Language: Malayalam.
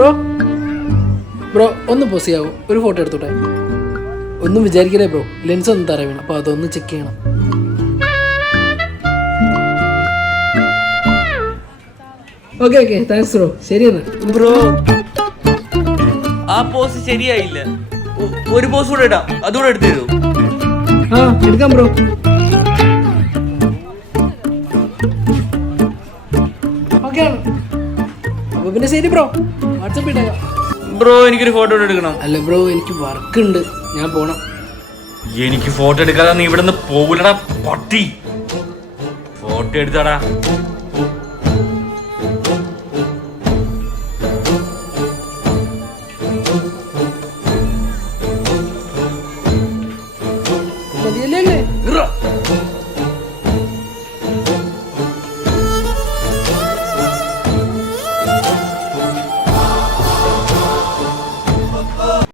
ബ്രോ ബ്രോ ഒന്ന് പോസ് ചെയ്യാവോ? ഒരു ഫോട്ടോ എടുത്തോട്ടെ. ഒന്നും വിചാരിക്കലേ ബ്രോ, ലെൻസ് ഒന്നും തറ വീണം, അപ്പോൾ അതൊന്ന് ചെക്ക് ചെയ്യണം. Okay okay, thanks bro. ശരി എന്നാ ബ്രോ ആ പോസ് ശരിയായില്ല. ഒരു പോസ് കൂടെ ഇടാം, അതുകൂടെ എടുത്തു തരൂ. ആ എടുക്കാം ബ്രോ. ഓക്കെ ആണ്, അപ്പൊ പിന്നെ ശരി ബ്രോ, വാട്സപ്പ് ഇട്ടേക്കാം. ബ്രോ എനിക്കൊരു ഫോട്ടോ എടുക്കണം. അല്ല ബ്രോ, എനിക്ക് വർക്ക് ഉണ്ട്, ഞാൻ പോണം. എനിക്ക് ഫോട്ടോ എടുക്കാതെ നീ ഇവിടെ നിന്ന് പോകൂലടാ പട്ടി. ഫോട്ടോ എടുത്താടാ.